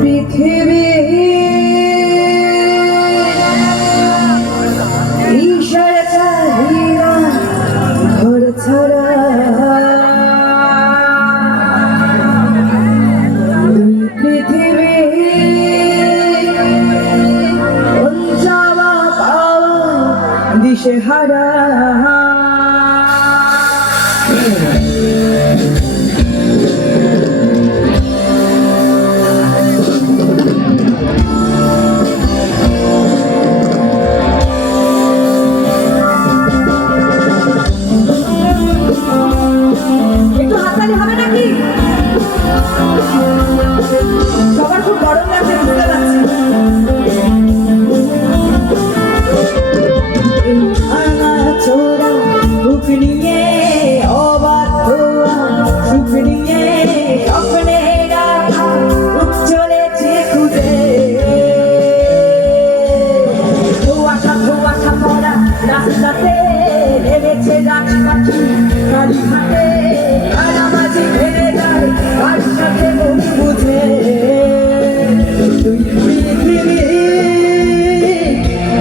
পৃথিবী ঈশ্বর চাহিদা ঘর ছাড়া পৃথিবী যাওয়া পাওয়া দিশেহারা একটু হাততালি হবে নাকি? সবার খুব গরম লাগছে, বুঝতে পারছি। চোরা বুক নিয়ে অবাক হওয়া সুখ নিয়ে স্বপ্নে রাখা চলেছে খুঁজে ধোঁয়াশা ভরা রাস্তাতে নেমেছে রাত পাখি কালী হাতে কানামাঝি ঘেরে যায় কার সাথে মুখ বুঝে তুই পৃথিবী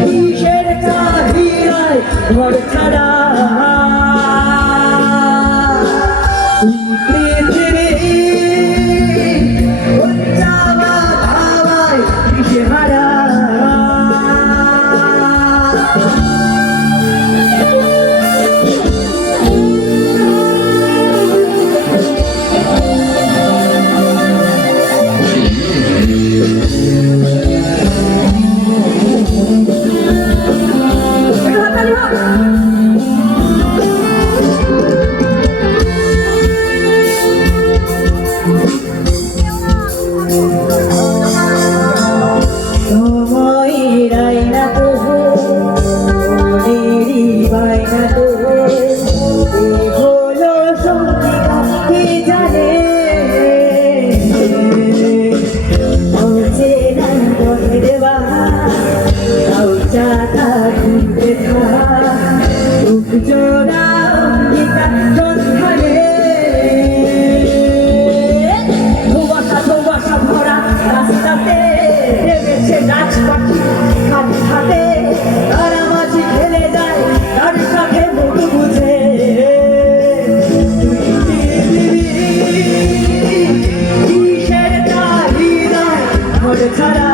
কিসের চাহিদায় ঘর ছাড়া তুই পৃথিবী যাওয়া ধাওয়ায় দিশেহারা জোড়া ধোঁয়াশা ভরা রাস্তাতে নেমেছে রাত পাখি খালি হাতে কানামাঝি খেলে যায় তার সাথে মুখ বুঝে কিসের চাহিদায় ঘর ছাড়া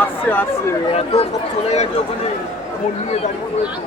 আসছে আসছে এত সব চলে গেছে ওখানে মন নিয়ে দাঁড়িয়ে রয়েছে।